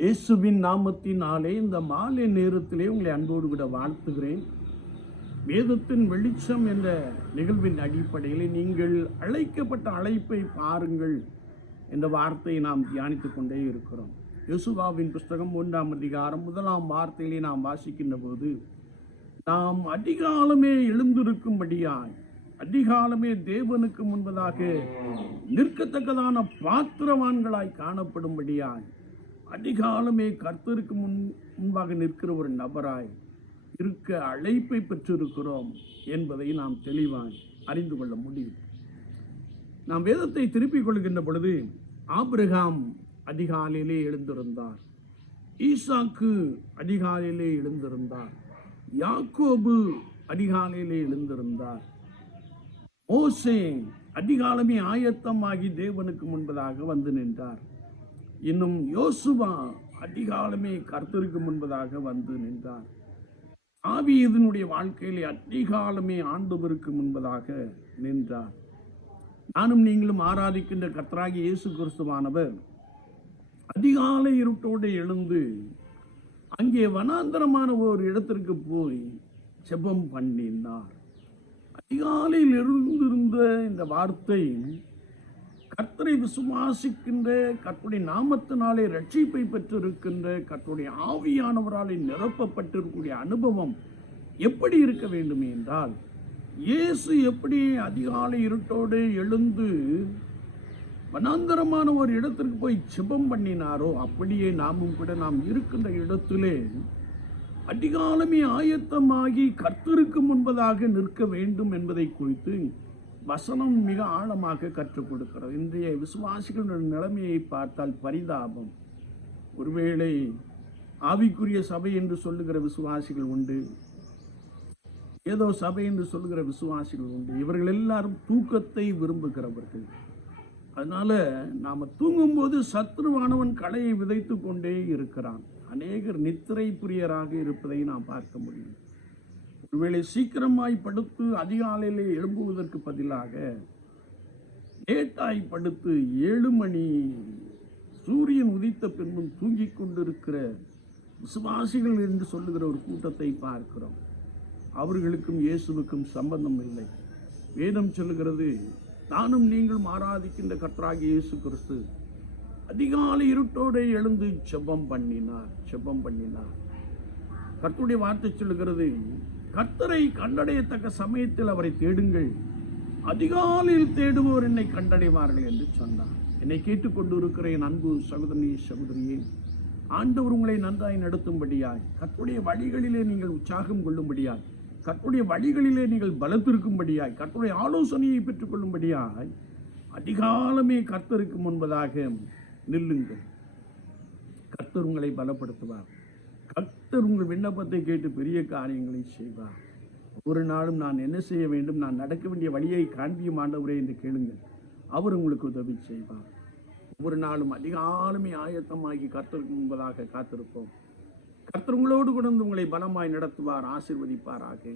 இயேசுவின் நாமத்தினாலே இந்த மாலை நேரத்திலே உங்களை அன்போடு கூட வாழ்த்துகிறேன். வேதத்தின் வெளிச்சம் என்ற நிகழ்வின் அடிப்படையில் நீங்கள் அழைக்கப்பட்ட அழைப்பை பாருங்கள் என்ற வார்த்தையை நாம் தியானித்துக் கொண்டே இருக்கிறோம். யோசுவாவின் புஸ்தகம் 1ஆம் அதிகாரம் 1ஆம் வார்த்தையிலே நாம் வாசிக்கின்ற போது, நாம் அதிகாலமே எழுந்திருக்கும்படியாய், அதிகாலமே தேவனுக்கு முன்பதாக நிற்கத்தக்கதான பாத்திரவான்களாய் காணப்படும்படியாய், அதிகாலமே கர்த்தருக்கு முன்பாக நிற்கிற ஒரு நபராய் இருக்க அழைப்பை பெற்றிருக்கிறோம் என்பதை நாம் தெளிவாய் அறிந்து கொள்ள முடியும். நாம் வேதத்தை திருப்பிக் கொள்கின்ற பொழுது, ஆபிரகாம் அதிகாலையிலே எழுந்திருந்தார், ஈசாக்கு அதிகாலையிலே எழுந்திருந்தார், யாக்கோபு அதிகாலையிலே எழுந்திருந்தார், மோசே அதிகாலமே ஆயத்தமாகி தேவனுக்கு முன்பதாக வந்து நின்றார். இன்னும் யோசுவா அதிகாலமே கர்த்தருக்கு முன்பதாக வந்து நின்றார். தாவீதினுடைய வாழ்க்கையிலே அதிகாலமே ஆண்டவருக்கு முன்பதாக நின்றார். நானும் நீங்களும் ஆராதிக்கின்ற கர்த்தராகிய இயேசு கிறிஸ்துவானவர் அதிகாலை இருட்டோடு எழுந்து அங்கே வனாந்தரமான ஒரு இடத்திற்கு போய் ஜெபம் பண்ணினார். அதிகாலையில் இருந்திருந்த இந்த வார்த்தை கர்த்தரை விசுவாசிக்கின்ற, கர்த்தருடைய நாமத்தினாலே ரட்சிப்பை பெற்றிருக்கின்ற, கர்த்தருடைய ஆவியானவராலே நிரப்பப்பட்டிருக்கக்கூடிய அனுபவம் எப்படி இருக்க வேண்டும் என்றால், இயேசு எப்படி அதிகாலை இருட்டோடு எழுந்து வனாந்தரமான ஒரு இடத்திற்கு போய் ஜெபம் பண்ணினாரோ, அப்படியே நாமும் கூட நாம் இருக்கின்ற இடத்திலே அதிகாலமே ஆயத்தமாகி கர்த்தருக்கு முன்பதாக நிற்க வேண்டும் என்பதை குறித்து வசனம் மிக ஆழமாக கற்றுக் கொடுக்கிறது. இன்றைய விசுவாசிகளுடைய நிலைமையை பார்த்தால் பரிதாபம். ஒருவேளை ஆவிக்குரிய சபை என்று சொல்லுகிற விசுவாசிகள் உண்டு, ஏதோ சபை என்று சொல்லுகிற விசுவாசிகள் உண்டு. இவர்கள் எல்லாரும் தூக்கத்தை விரும்புகிறவர்கள். அதனால நாம தூங்கும்போது சத்ருவானவன் களையை விதைத்து கொண்டே இருக்கிறான். அநேகர் நித்திரை பிரியராக இருப்பதை நாம் பார்க்க முடியும். ஒருவேளை சீக்கிரமாய் படுத்து அதிகாலையிலே எழும்புவதற்கு பதிலாக லேட்டாய் படுத்து 7 மணி சூரியன் உதித்த பின்பும் தூங்கிக் கொண்டிருக்கிற விசுவாசிகள் என்று சொல்லுகிற ஒரு கூட்டத்தை பார்க்கிறோம். அவர்களுக்கும் இயேசுவுக்கும் சம்பந்தம் இல்லை. வேதம் சொல்லுகிறது, நானும் நீங்களும் ஆராதிக்கின்ற கர்த்தராகிய இயேசு கிறிஸ்து அதிகாலை இருட்டோடு எழுந்து ஜெபம் பண்ணினார். கர்த்தருடைய வார்த்தை சொல்லுகிறது, கர்த்தரை கண்டடையத்தக்க சமயத்தில் அவரை தேடுங்கள், அதிகாலையில் தேடுவோர் என்னை கண்டடைவார்கள் என்று சொன்னார். என்னை கேட்டுக்கொண்டு இருக்கிற என் அன்பு சகோதரி சகோதரியே, ஆண்டவர் உங்களை நன்றாய் நடத்தும்படியாய், கர்த்தருடைய வழிகளிலே நீங்கள் உற்சாகம் கொள்ளும்படியாய், கர்த்தருடைய வழிகளிலே நீங்கள் பலத்திருக்கும்படியாய், கர்த்தருடைய ஆலோசனையை பெற்றுக் கொள்ளும்படியாய் அதிகாலமே கர்த்தருக்கு முன்பதாக நில்லுங்கள். கர்த்தர் உங்களை பலப்படுத்துவார். கர்த்தர் உங்கள் விண்ணப்பத்தை கேட்டு பெரிய காரியங்களை செய்வார். ஒரு நாளும் நான் என்ன செய்ய வேண்டும், நான் நடக்க வேண்டிய வழியை காண்பியும் ஆண்டவரே என்று கேளுங்கள், அவர் உங்களுக்கு உதவி செய்வார். ஒவ்வொரு நாளும் அதிகாலமே ஆயத்தமாகி கர்த்தருக்கு முன்பதாக காத்திருப்போம். கர்த்தர் உங்களோடு கூட உங்களை பலமாய் நடத்துவார், ஆசீர்வதிப்பாராக.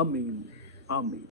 ஆமென், ஆமென்.